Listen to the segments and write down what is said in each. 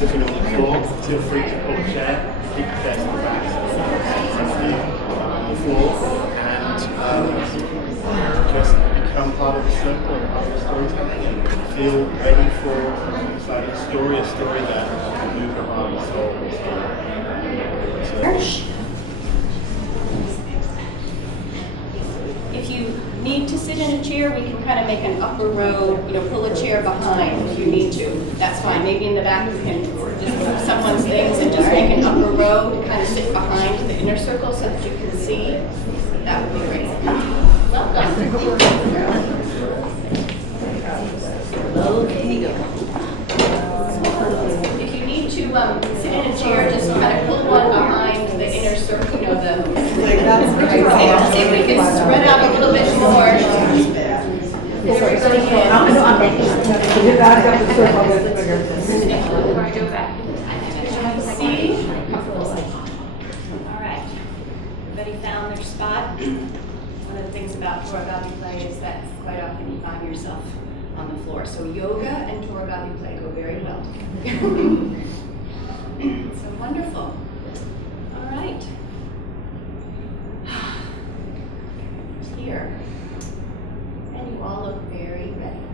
sitting on the floor, feel free to pull a chair, keep the chairs in the back, on the floor, and just become part of the circle and part of the storytelling and feel ready for an exciting story, a story that can move your heart and soul. If you need to sit in a chair, we can kind of make an upper row, pull a chair behind if you need to. That's fine. Maybe in the back you can just move someone's things and just make an upper row to kind of sit behind the inner circle so that you can see. That would be great. Welcome. Okay. If you need to sit in a chair, just kind of pull one behind the inner circle, see if we can spread out a little bit more. Everybody see? All right. Everybody found their spot? One of the things about Toragabi play is that quite often you find yourself on the floor. So yoga and Toragabi play go very well together. So wonderful. All right. Here. And you all look very ready.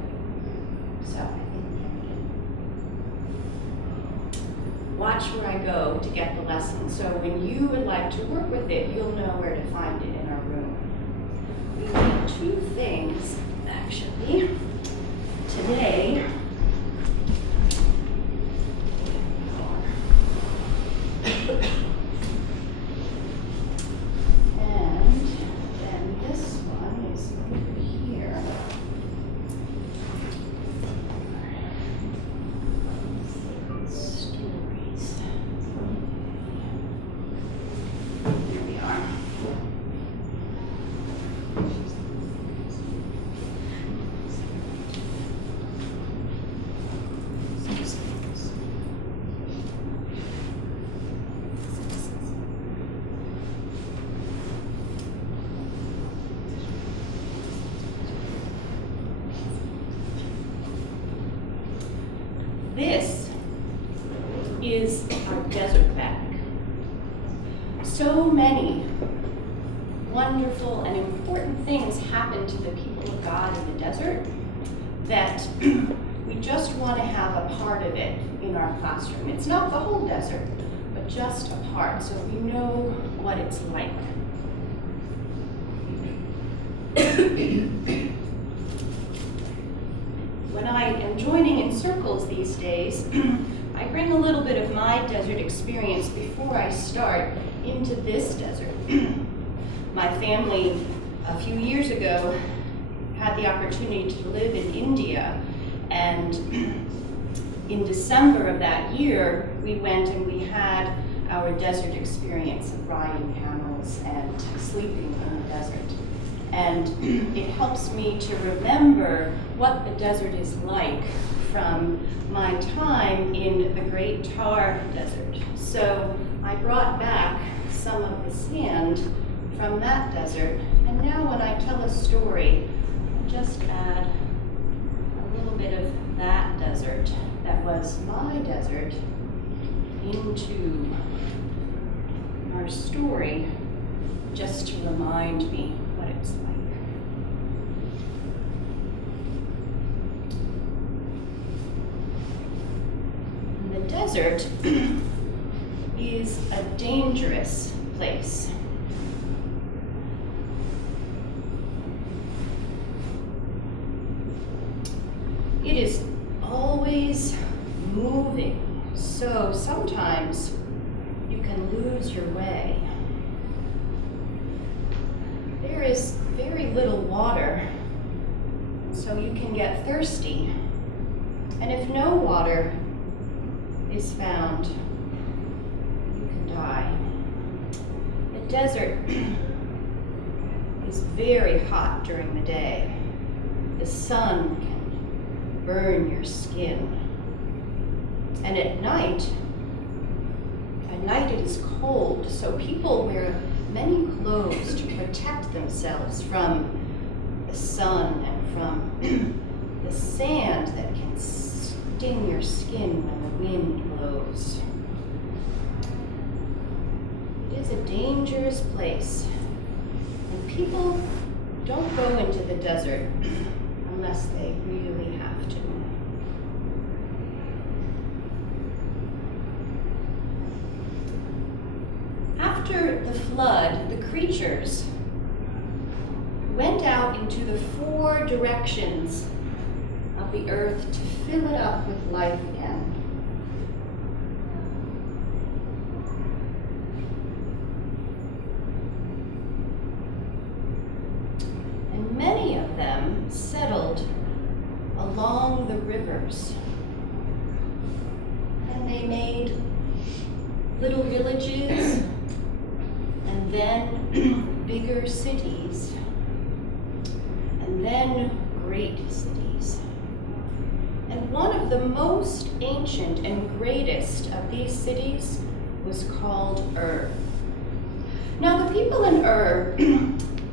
So I think we can watch where I go to get the lesson. So when you would like to work with it, you'll know where to find it in our room. We need two things, actually. Today, and then this one is over here. Stories. Here we are. This is our desert bag. So many wonderful and important things happen to the people of God in the desert that we just want to have a part of it in our classroom. It's not the whole desert, but just a part, so we know what it's like. When I am joining in circles these days, I bring a little bit of my desert experience before I start into this desert. My family, a few years ago, had the opportunity to live in India, and in December of that year, we went and we had our desert experience of riding camels and sleeping in the desert. And it helps me to remember what the desert is like from my time in the Great Tar Desert. So I brought back some of the sand from that desert, and now when I tell a story, I just add a little bit of that desert that was my desert into our story, just to remind me what it's like. The desert is a dangerous place. It is always moving, so sometimes you can lose your way. There is very little water, so you can get thirsty. And if no water is found, you can die. The desert is very hot during the day. The sun can burn your skin. And at night it is cold, so people wear many clothes to protect themselves from the sun and from the sand that can sting your skin when the wind blows. It is a dangerous place, and people don't go into the desert unless they really have to. After the flood, the creatures went out into the four directions of the earth to fill it up with life again. And many of them settled along the rivers. And they made little villages and then bigger cities and then great cities. And one of the most ancient and greatest of these cities was called Ur. Now the people in Ur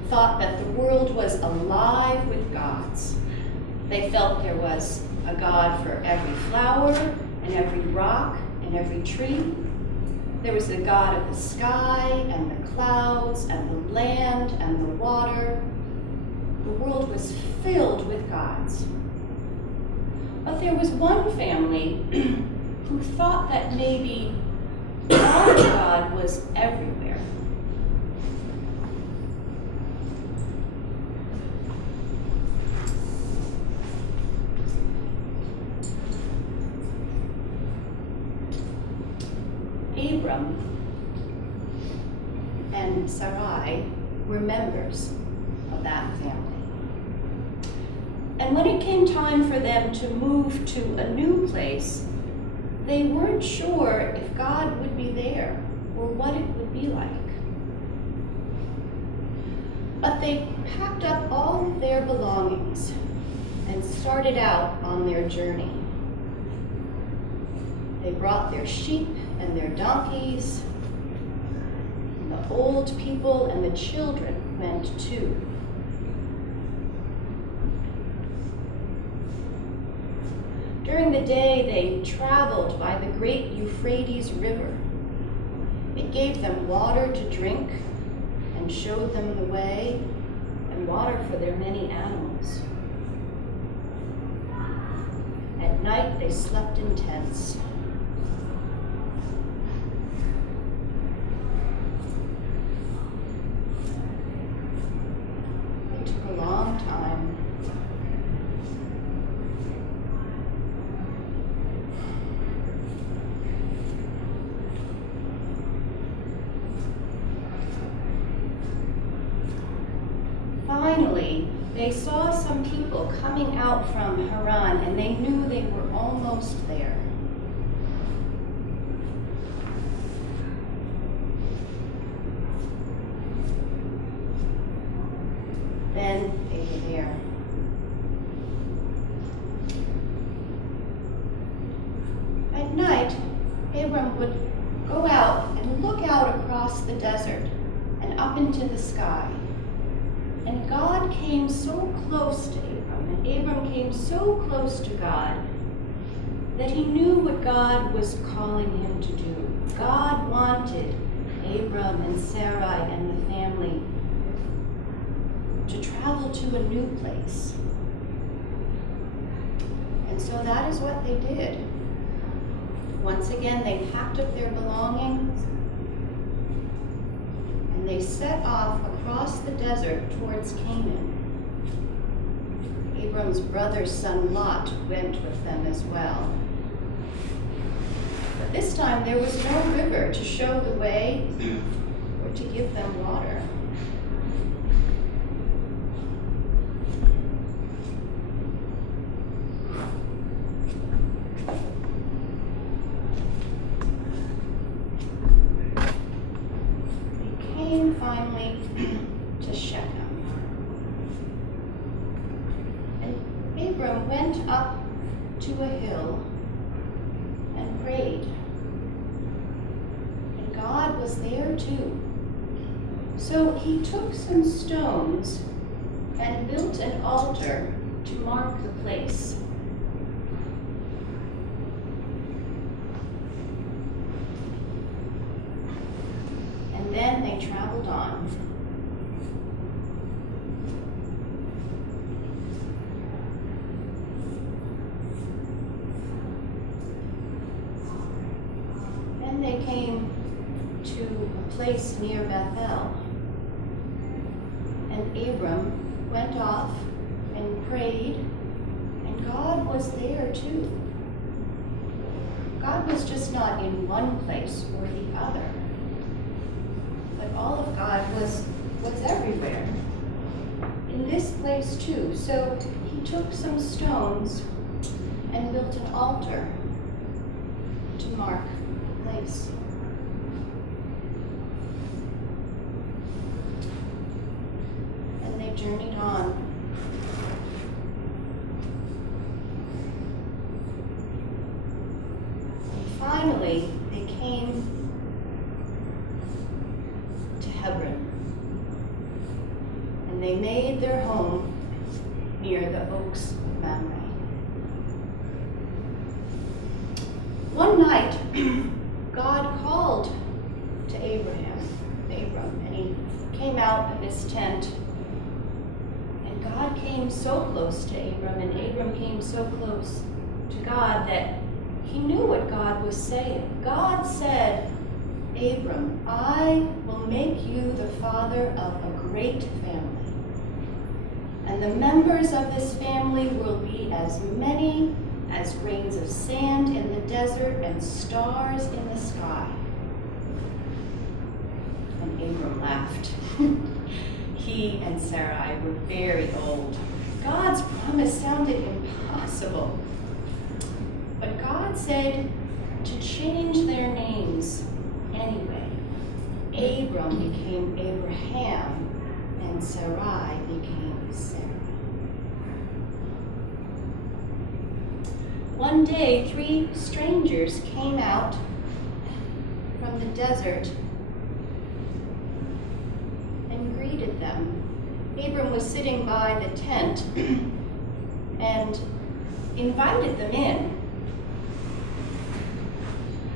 thought that the world was alive with gods. They felt there was a god for every flower and every rock and every tree. There was a god of the sky and the clouds and the land and the water. The world was filled with gods. But there was one family who thought that maybe our God was everywhere. Abram and Sarai were members of that family. And when it came time for them to move to a new place, they weren't sure if God would be there or what it would be like. But they packed up all of their belongings and started out on their journey. They brought their sheep and their donkeys, and the old people and the children went too. During the day, they traveled by the great Euphrates River. It gave them water to drink and showed them the way, and water for their many animals. At night, they slept in tents. It took a long time. Finally, they saw some people coming out from Haran, and they knew they were almost there. Then they were there. At night, Abram would go out and look out across the desert and up into the sky. And God came so close to Abram, and Abram came so close to God, that he knew what God was calling him to do. God wanted Abram and Sarai and the family to travel to a new place. And so that is what they did. Once again, they packed up their belongings, and they set off across the desert towards Canaan. Abram's brother's son Lot went with them as well. But this time there was no river to show the way or to give them water. They came finally to Shechem. And Abram went up to a hill and prayed. And God was there too. So he took some stones and built an altar to mark the place. place near Bethel. And Abram went off and prayed, and God was there too. God was just not in one place or the other, but all of God was everywhere, in this place too. So he took some stones and built an altar to mark the place. And they journeyed on. And finally, they came to Hebron. And they made their home near the oaks of Mamre. One night, God called to Abram, and he came out of his tent. And God came so close to Abram, and Abram came so close to God that he knew what God was saying. God said, Abram, I will make you the father of a great family. And the members of this family will be as many as grains of sand in the desert and stars in the sky. And Abram laughed. He and Sarai were very old. God's promise sounded impossible. But God said to change their names anyway. Abram became Abraham, and Sarai became Sarah. One day, 3 strangers came out from the desert and greeted them. Abram was sitting by the tent and invited them in.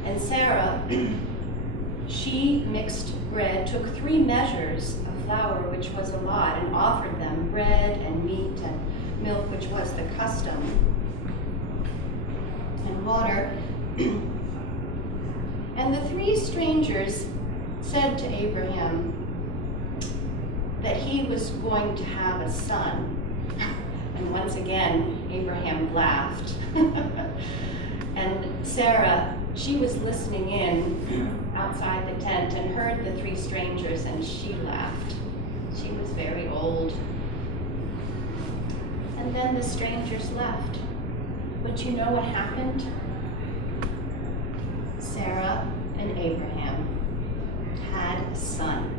And Sarah, she mixed bread, took 3 measures of flour, which was a lot, and offered them bread and meat and milk, which was the custom, and water. And the 3 strangers said to Abraham that he was going to have a son. And once again, Abraham laughed. And Sarah, she was listening in outside the tent and heard the 3 strangers, and she laughed. She was very old. And then the strangers left. But you know what happened? Sarah and Abraham had a son.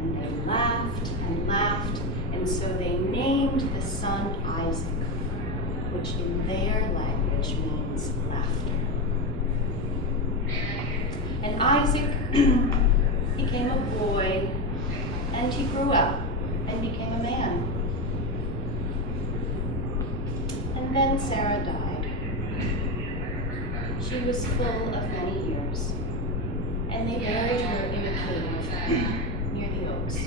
And they laughed and laughed, and so they named the son Isaac, which in their language means laughter. And Isaac became a boy, and he grew up and became a man. And then Sarah died. She was full of many years, and they buried her in a cave near the oaks.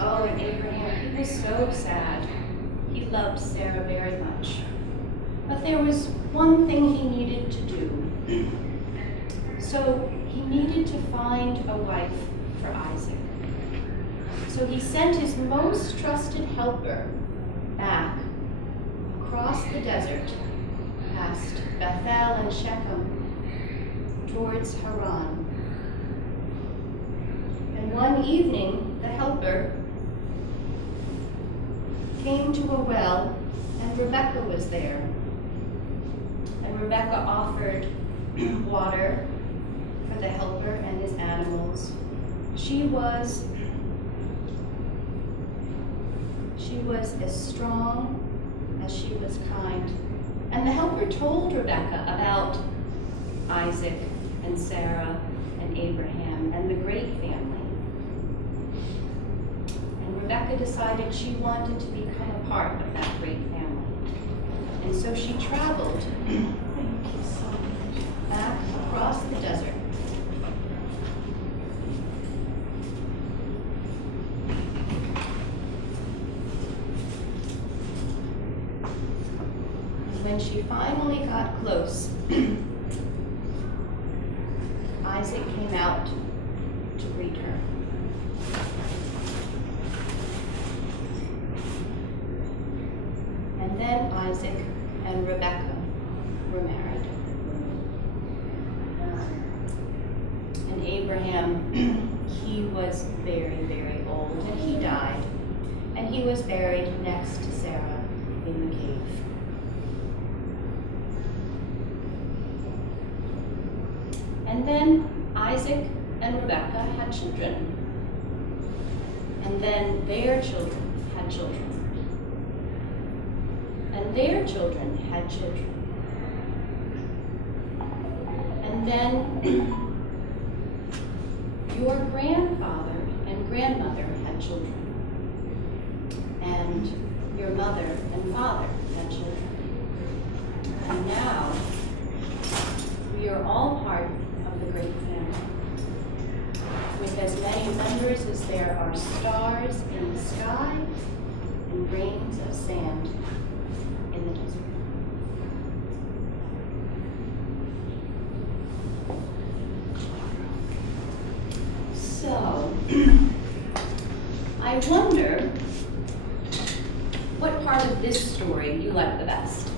Oh, and Abraham, he was so sad. He loved Sarah very much. But there was one thing he needed to do. So he needed to find a wife for Isaac. So he sent his most trusted helper back across the desert, past Bethel and Shechem, towards Haran. And one evening, the helper came to a well, and Rebekah was there. And Rebekah offered water for the helper and his animals. She was as strong as she was kind. And the helper told Rebekah about Isaac and Sarah and Abraham and the great family. And Rebekah decided she wanted to become a part of that great family. And so she traveled back across the desert. When she finally got close Isaac came out to greet her. And then Isaac and Rebekah were married. And Abraham, he was very, very old, and he died. And he was buried next to Sarah in the cave. And then Isaac and Rebekah had children. And then their children had children. And their children had children. And then your grandfather and grandmother had children. And your mother and father had children. And now we are all part of the great family, with as many members as there are stars in the sky and grains of sand in the desert. So, I wonder what part of this story you like the best.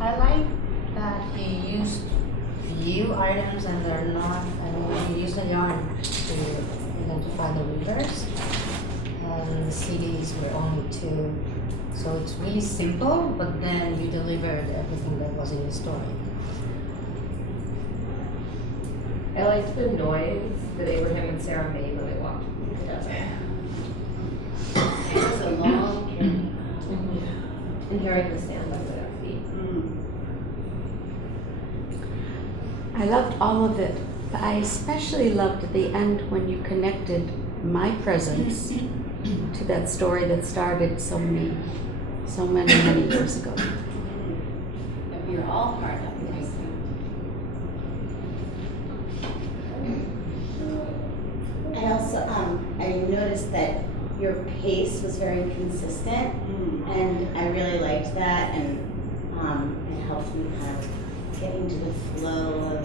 I like that he used few items and they're not, and he used a yarn to identify the rivers. And the cities were only two. So it's really simple, but then you delivered everything that was in the story. I liked the noise that Abraham and Sarah made when they walked through the desert. It was a long journey. And hearing the sand under their feet. I loved all of it, but I especially loved at the end when you connected my presence to that story that started so many years ago. That we are all part of this. And also, I noticed that your pace was very consistent, and I really liked that, and it helped me kind of get into the flow of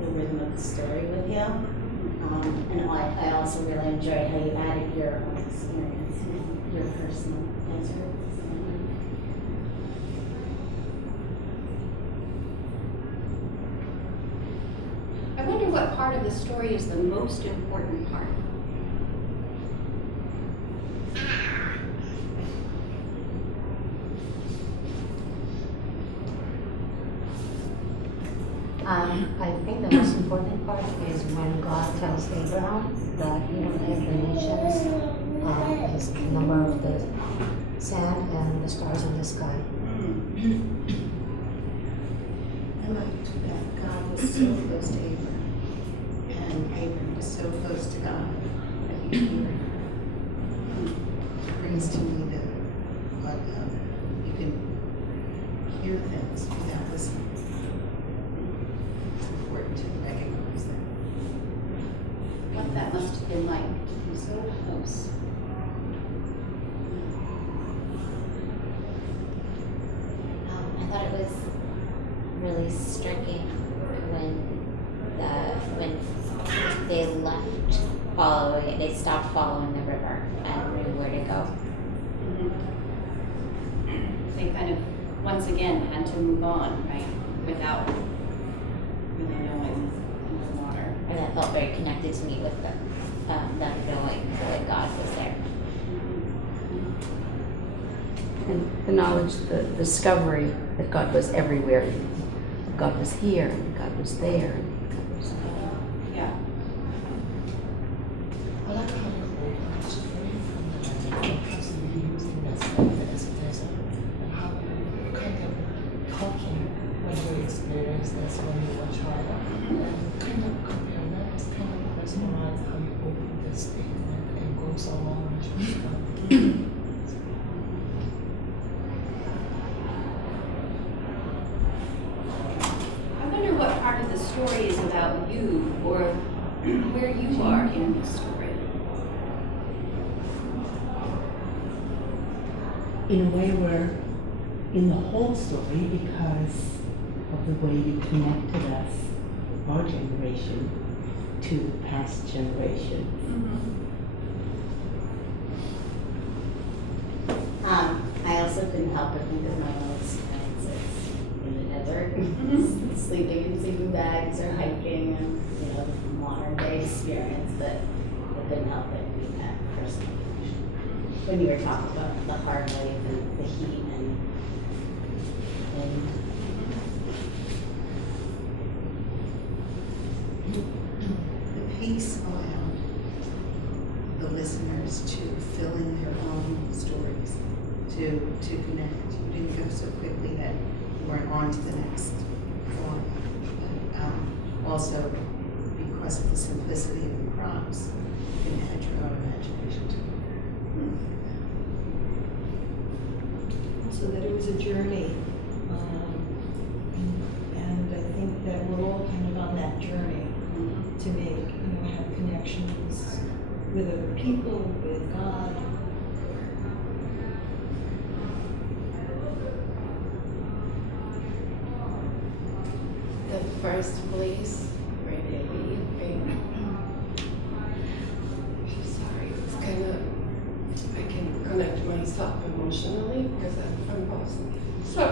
the rhythm of the story with you. And I also really enjoyed how you added your own experience, your personal desert. I wonder what part of the story is the most important part. I think the most important part is when God tells Abraham that he will name the nations as the number of the sand and the stars in the sky. I liked that God was so close to Abraham, and Abraham was so close to God that he could hear him. It brings to me that what you can hear things without listening. It's important to recognize that. What that must have been like to be so close. I thought it was really striking when they left following, they stopped following the river and knew where to go. They kind of, once again, had to move on, right? Without really knowing the water. And that felt very connected to me with them knowing that God was there. And the knowledge, the discovery that God was everywhere. God was here, and God was there, and God was Yeah. I like how the whole bunch from the because we use in that space as a desert, and how you kind of talking when you experience this when you were a child, and kind of compare that, it's kind of personalize how you open this statement and goes along with your stuff. I wonder what part of the story is about you, or where you are in the story. In a way where in the whole story because of the way you connected us, our generation, to past generations. I also couldn't help but think of my own experiences in the desert, sleeping in sleeping bags or hiking, and the modern day experience that I couldn't help but think that personal connection. When you were talking about the hard life and the heat and The piece allowed the listeners to fill in their own stories, to connect. You didn't go so quickly that you weren't on to the next form. But, also, because of the simplicity of the prompts, you can add your own imagination to it. So that it was a journey. And I think that we're all kind of on that journey to make, have connections with other people, with God. The first place where they leave, I'm sorry, it's kind of, I can connect myself emotionally because I'm from Boston. So,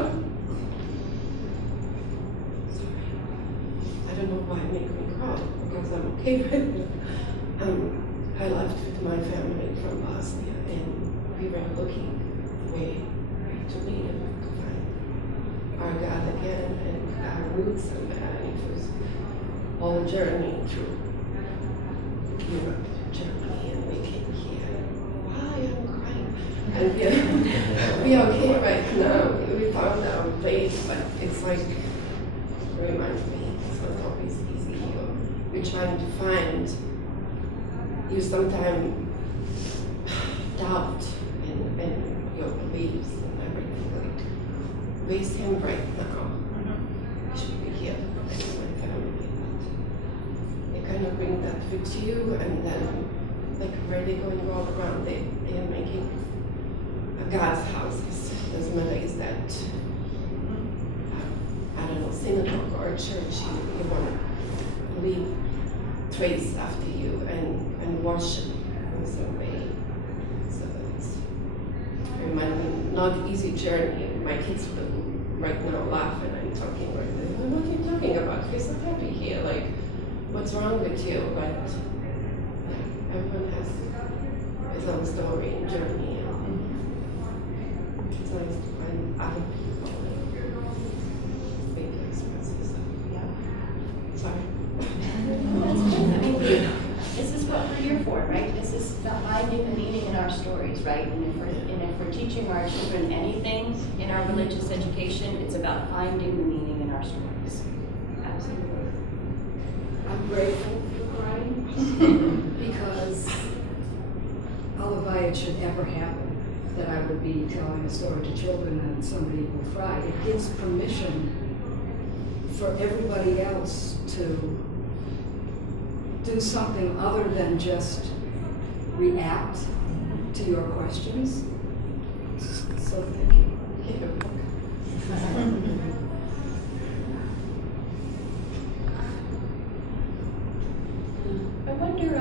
I don't know why it makes me cry because I'm okay right now. I left with my family from Bosnia and we were looking way to leave to find our God again and our roots and that. And it was all a journey through Europe, Germany, and we came here. Why I'm crying? And we're okay right now. We found our place, but it's like reminds me it's not always easy. You're trying to find. You sometimes doubt in your beliefs and everything. Like, where's him right now? I should be here with my family. But they kind of bring that with you, and then, like, where they going all around, they are making a God's house. It doesn't matter, is that, I don't know, synagogue or a church, you want to leave trace after you and worship in some way. So it's not easy journey. My kids will right now laugh and I'm talking right now. What are you talking about? We're so happy here. Like, what's wrong with you? But yeah, everyone has his own story and journey. And it's nice to find other people and maybe express yourself. Yeah. Sorry. This is what we're here for, right? This is about finding the meaning in our stories, right? And if we're teaching our children anything in our religious education, it's about finding the meaning in our stories. Absolutely. I'm grateful for crying because otherwise it should ever happen that I would be telling a story to children and somebody will cry. It gives permission for everybody else to do something other than just react to your questions. So thank you. I wonder, I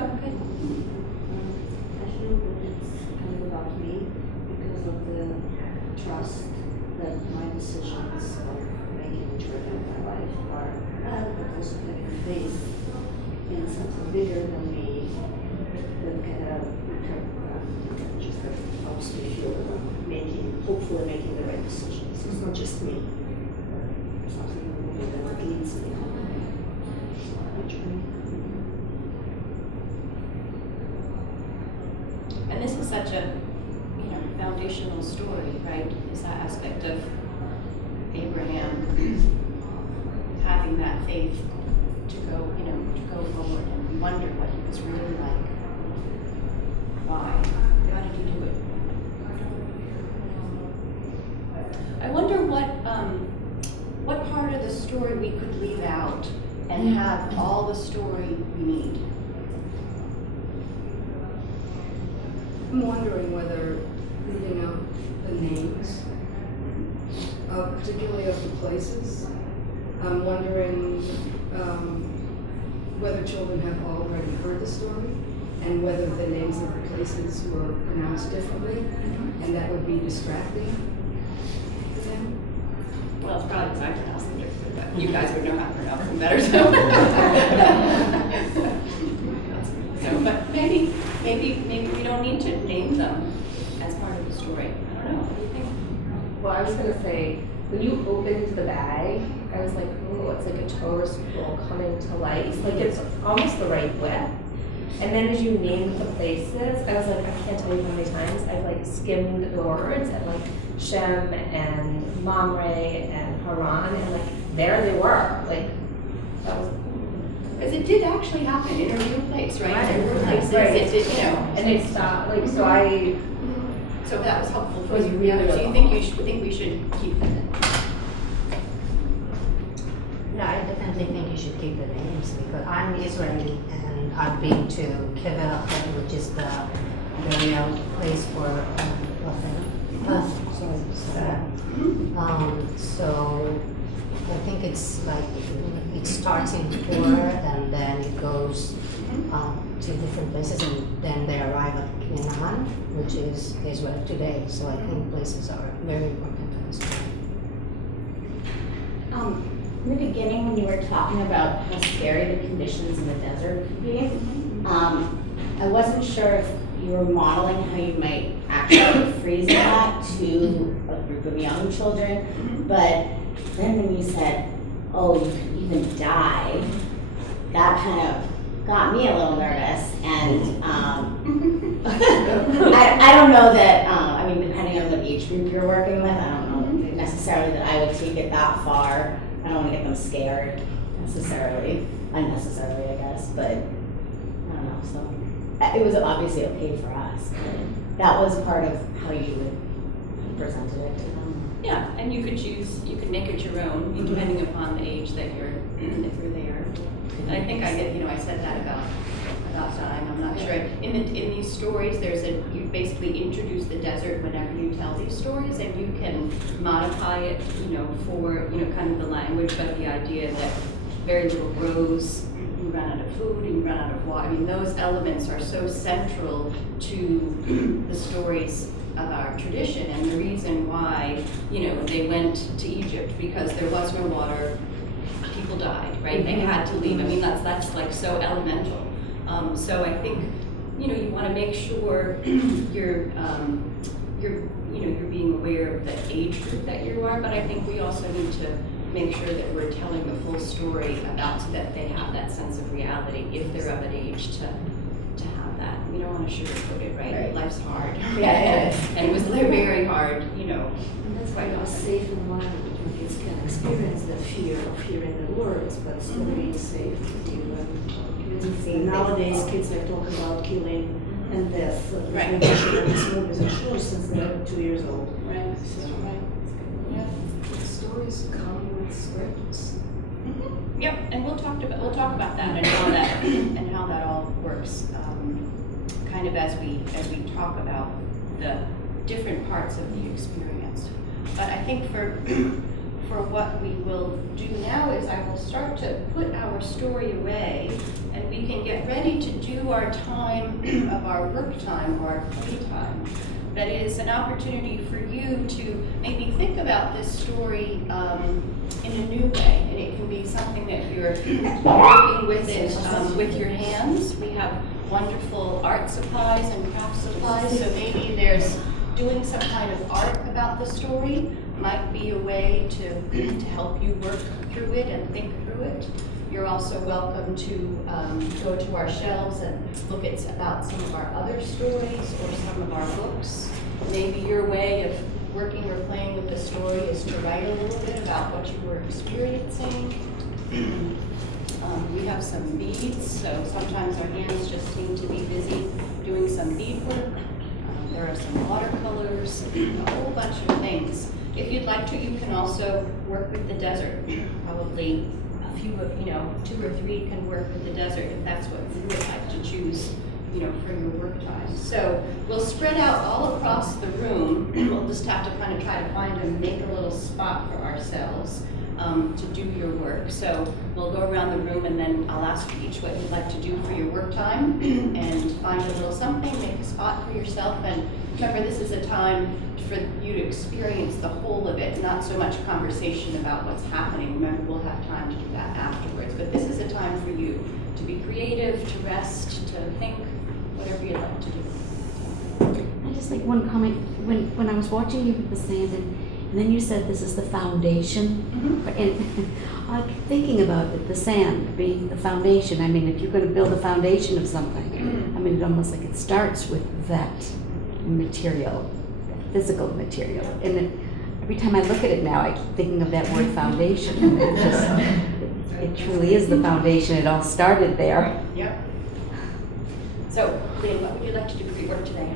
feel that it's kind of about me because of the trust that my decisions of making a journey in my life are, but also having faith in something bigger than me that just helps me feel that I'm hopefully making the right decisions. It's not just me, but something that leads me on my journey. and this is such a, foundational story, right? Is that aspect of Abraham having that faith to go forward, and we wonder what he was really like. Why? How did he do it? I wonder what part of the story we could leave out and have all the story we need. I'm wondering whether leaving out the names particularly of the places. I'm wondering whether children have already heard the story and whether the names of the places were pronounced differently, and that would be distracting to them. Well, it's probably because I pronounce them differently, but you guys would know how to pronounce them better, so. So, but maybe we don't need to name them as part of the story. I don't know. What do you think? Well, I was gonna say, when you opened the bag, I was like, oh, it's like a tourist roll coming to life. Like it's almost the right width. And then as you named the places, I was like, I can't tell you how many times I've like skimmed the words and like Shem and Mamre and Haran, and like there they were. Like that was. Because it did actually happen in a real place, right? Right. There were places Right. it did, you know. And they stopped. Like so, I. So that was helpful for Was you. really So you think we should keep them in? No, I definitely think you should keep the names because I'm Israeli and I've been to Kevel, which is the burial place for so I think it's like it starts in Tur and then it goes to different places and then they arrive at Canaan, which is Israel today. So I think places are very important for this story. In the beginning, when you were talking about how scary the conditions in the desert could be, I wasn't sure if you were modeling how you might actually freeze that to a group of young children, but then when you said, oh, you could even die, that kind of got me a little nervous, and I don't know that, I mean, depending on what age group you're working with, I don't know necessarily that I would take it that far. I don't want to get them scared necessarily, unnecessarily, I guess, but I don't know, so it was obviously okay for us, but that was part of how you would present it to them. Yeah, and you could make it your own, depending upon the age that you're there. And I think I said that about time. I'm not sure. In these stories, you basically introduce the desert whenever you tell these stories, and you can modify it, for kind of the language, but the idea that very little grows, you run out of food, and you run out of water. I mean, those elements are so central to the stories of our tradition, and the reason why they went to Egypt because there was no water. People died, right? They had to leave. I mean, that's like so elemental. So I think you want to make sure you're being aware of the age group that you are, but I think we also need to make sure that we're telling the full story about so that they have that sense of reality if they're of an age to have that. We don't want to sugarcoat it, right? Life's hard. Yeah, and it was very hard, And that's why a safe environment where kids can experience the fear of hearing the words, but still being safe to do. Nowadays, kids are talking about killing and death. Right. These movies are sure since they're 2 years old. Right. Yeah. The stories come with scripts. Yep, and we'll talk about that and how that all works, kind of as we talk about the different parts of the experience. But I think for what we will do now is I will start to put our story away, and we can get ready to do our time of our work time or our play time. That is an opportunity for you to maybe think about this story in a new way, and it can be something that you're working with with your hands. We have wonderful art supplies and craft supplies, so maybe there's doing some kind of art about the story might be a way to help you work through it and think through it. You're also welcome to go to our shelves and look about some of our other stories or some of our books. Maybe your way of working or playing with the story is to write a little bit about what you were experiencing. We have some beads, so sometimes our hands just seem to be busy doing some bead work. There are some watercolors, a whole bunch of things. If you'd like to, you can also work with the desert. Probably a few of, 2 or 3 can work with the desert if that's what you would like to choose, for your work time. So we'll spread out all across the room. We'll just have to kind of try to make a little spot for ourselves to do your work. So we'll go around the room and then I'll ask you each what you'd like to do for your work time and find a little something, make a spot for yourself. And remember, this is a time for you to experience the whole of it, not so much conversation about what's happening. Remember, we'll have time to do that afterwards. But this is a time for you to be creative, to rest, to think, whatever you'd like to do. I just like one comment. When I was watching you with the sand, and then you said this is the foundation, and I kept thinking about it, the sand being the foundation. I mean, if you're going to build a foundation of something, I mean, it almost like it starts with that material, that physical material. And every time I look at it now, I keep thinking of that word foundation. It truly is the foundation. It all started there. Yep. So, Lynn, what would you like to do for your work today?